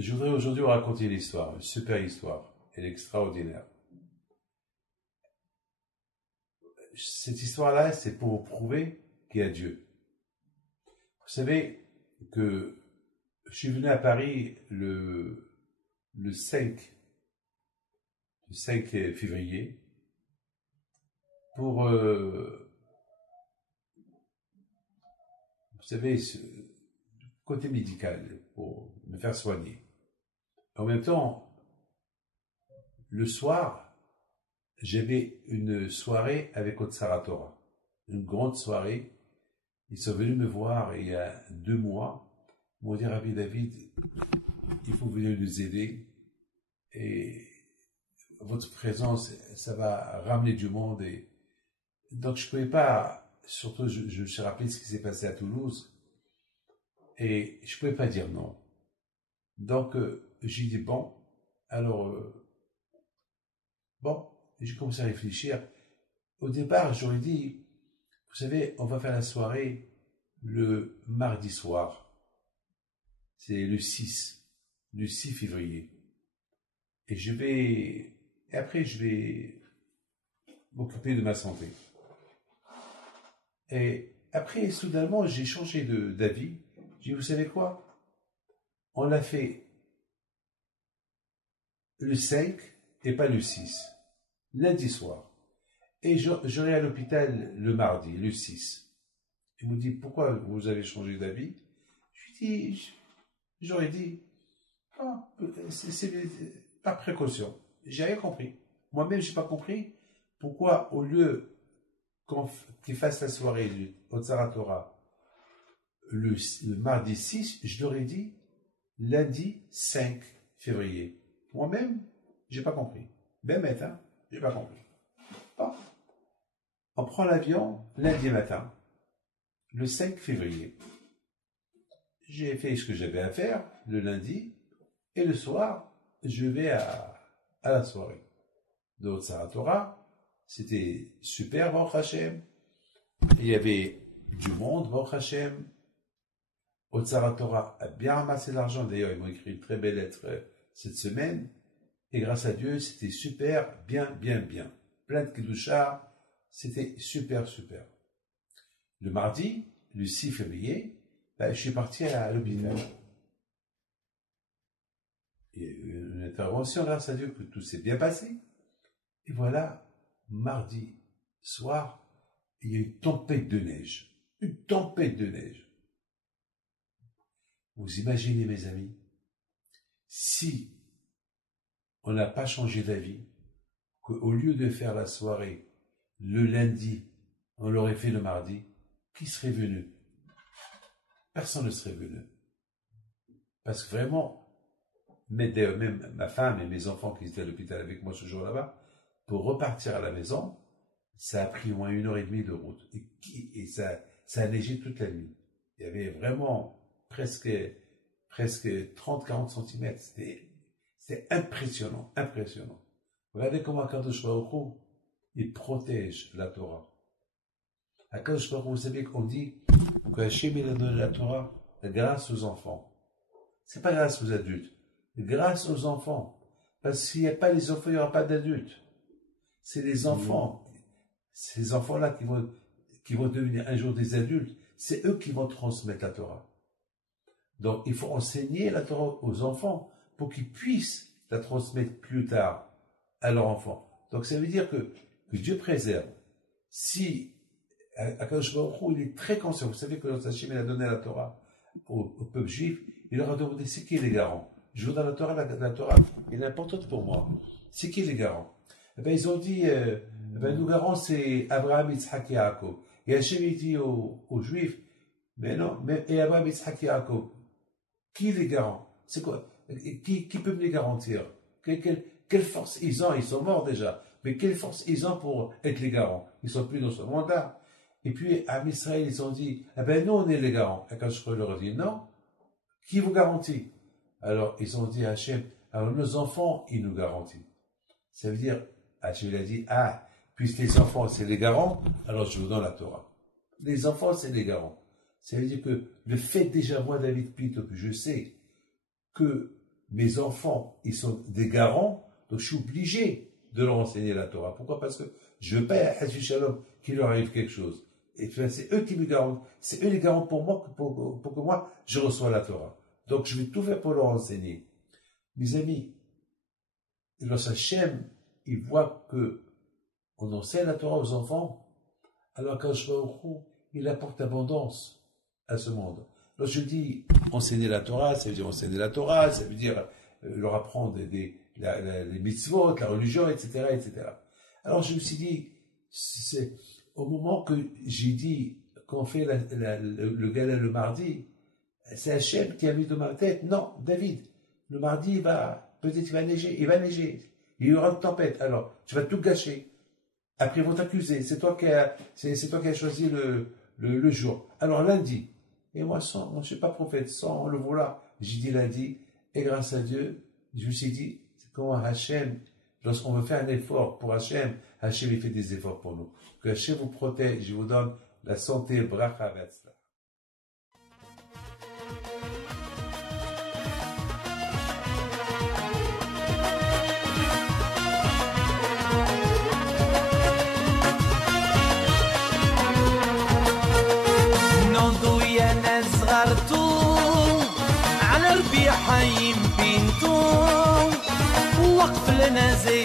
Je voudrais aujourd'hui vous raconter une histoire, une super histoire. Elle est extraordinaire. Cette histoire-là, c'est pour vous prouver qu'il y a Dieu. Vous savez que je suis venu à Paris le 5 février pour, vous savez, côté médical, pour me faire soigner. En même temps, le soir, j'avais une soirée avec Otsara Torah, une grande soirée. Ils sont venus me voir il y a 2 mois. Ils m'ont dit, Rabbi David, il faut venir nous aider et votre présence, ça va ramener du monde. Et donc je ne pouvais pas, surtout je me suis rappelé ce qui s'est passé à Toulouse et je ne pouvais pas dire non. Donc j'ai dit bon, alors bon, j'ai commencé à réfléchir. Au départ, j'aurais dit, vous savez, on va faire la soirée le mardi soir. C'est le 6 février. Et après je vais m'occuper de ma santé. Et après, soudainement, j'ai changé d'avis. J'ai dit, vous savez quoi? On l'a fait le 5 et pas le 6. Lundi soir. Et j'aurai à l'hôpital le mardi, le 6. Il me dit, pourquoi vous avez changé d'avis? Je lui dis, j'aurais dit, c'est par précaution. J'ai rien compris. Moi-même, j'ai pas compris pourquoi, au lieu qu'il fasse la soirée du Otsara Torah le mardi 6, je leur ai dit lundi 5 février. Moi-même, j'ai pas compris. Ben matin, j'ai pas compris. Bon. On prend l'avion lundi matin, le 5 février. J'ai fait ce que j'avais à faire le lundi, et le soir, je vais à la soirée de Otsara Torah. C'était super, Baruch Hashem. Il y avait du monde, Baruch Hashem. Otsara Torah a bien ramassé l'argent. D'ailleurs, ils m'ont écrit une très belle lettre cette semaine. Et grâce à Dieu, c'était super, bien. Plein de kedusha. C'était super. Le mardi, le 6 février, je suis parti à l'hôpital. Il y a eu une intervention, grâce à Dieu, que tout s'est bien passé. Et voilà, mardi soir, il y a une tempête de neige. Une tempête de neige. Vous imaginez, mes amis, si on n'a pas changé d'avis, qu'au lieu de faire la soirée le lundi, on l'aurait fait le mardi, qui serait venu? Personne ne serait venu. Parce que vraiment, même ma femme et mes enfants qui étaient à l'hôpital avec moi ce jour là-bas, pour repartir à la maison, ça a pris au moins 1h30 de route. Et ça a neigé toute la nuit. Il y avait vraiment presque 30-40 cm. C'était impressionnant. Regardez comment Akadosh Baruch Hu, il protège la Torah. Akadosh Baruch Hu, vous savez qu'on dit que Hachem il a donné la Torah grâce aux enfants. C'est pas grâce aux adultes, grâce aux enfants. Parce qu'il n'y a pas les enfants, il n'y aura pas d'adultes. C'est les enfants. Ces enfants-là qui vont devenir un jour des adultes, c'est eux qui vont transmettre la Torah. Donc, il faut enseigner la Torah aux enfants pour qu'ils puissent la transmettre plus tard à leurs enfants. Donc, ça veut dire que Dieu préserve. Si Akadosh Baruch Hu, il est très conscient. Vous savez que lorsque Hachem a donné la Torah au peuple juif, il leur a demandé c'est qui les garants. Je vous donne la Torah, la Torah est importante pour moi. C'est qui les garants? Eh bien, ils ont dit, nos garants, c'est Abraham, Yitzhak, Yaakov. Et Hachem, il dit aux Juifs, mais non, et Abraham, Yitzhak, Yaakov. Qui est les garants? C'est quoi? Qui peut me les garantir? Quelle force ils ont? Ils sont morts déjà. Mais quelle force ils ont pour être les garants? Ils ne sont plus dans ce monde-là. Et puis, à Israël, ils ont dit, nous, on est les garants. Et quand je leur ai dit, non, qui vous garantit? Alors, ils ont dit à Hachem, alors nos enfants, ils nous garantissent. Ça veut dire, Hachem a dit, puisque les enfants, c'est les garants, alors je vous donne la Torah. Les enfants, c'est les garants. Ça veut dire que le fait déjà, moi, David Pito, que je sais que mes enfants, ils sont des garants, donc je suis obligé de leur enseigner la Torah. Pourquoi? Parce que je veux pas, Hashem Shalom, qu'il leur arrive quelque chose. Et c'est eux qui me garantent, c'est eux les garants pour moi, pour que moi, je reçois la Torah. Donc je vais tout faire pour leur enseigner. Mes amis, lorsque Hashem, il voit que on enseigne la Torah aux enfants, alors quand je vois au Hu, il apporte abondance à ce monde. Alors je dis, enseigner la Torah, ça veut dire enseigner la Torah, ça veut dire leur apprendre les mitzvot, la religion, etc., etc. Alors je me suis dit, c'est au moment que j'ai dit qu'on fait le gala le mardi, c'est Hachem qui a mis dans ma tête, non, David, le mardi, peut-être il va neiger, il y aura une tempête, alors tu vas tout gâcher. Après ils vont t'accuser, c'est toi qui as choisi le jour. Alors lundi, et moi je ne suis pas prophète, sans le vouloir, j'ai dit lundi, et grâce à Dieu, je me suis dit, c'est comment Hachem, lorsqu'on veut faire un effort pour Hachem, Hachem il fait des efforts pour nous. Que Hachem vous protège, je vous donne la santé, bracha, vetzla. على ربيع حيم بنتو وقف لنا زي